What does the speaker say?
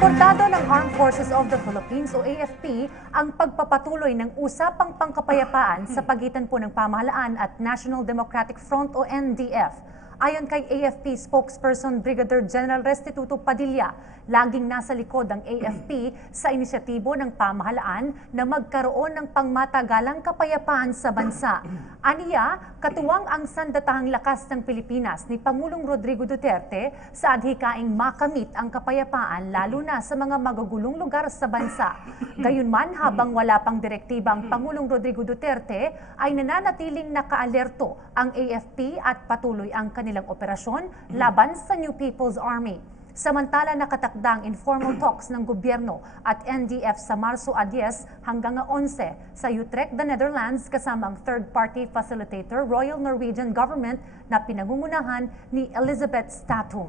Suportado ng Armed Forces of the Philippines o AFP ang pagpapatuloy ng usapang pangkapayapaan sa pagitan po ng pamahalaan at National Democratic Front o NDF. Ayon kay AFP spokesperson Brigadier General Restituto Padilla, laging nasa likod ang AFP sa inisyatibo ng pamahalaan na magkaroon ng pangmatagalang kapayapaan sa bansa. Aniya, katuwang ang sandatahang lakas ng Pilipinas ni Pangulong Rodrigo Duterte sa adhikaing makamit ang kapayapaan lalo na sa mga magugulong lugar sa bansa. Gayunman, habang wala pang direktiba ang Pangulong Rodrigo Duterte, ay nananatiling nakaalerto ang AFP at patuloy ang kanilang operasyon laban sa New People's Army. Samantala, nakatakdang informal talks ng gobyerno at NDF sa Marso 10 hanggang 11 sa Utrecht, the Netherlands kasama ang third-party facilitator Royal Norwegian Government na pinangungunahan ni Elizabeth Stathum.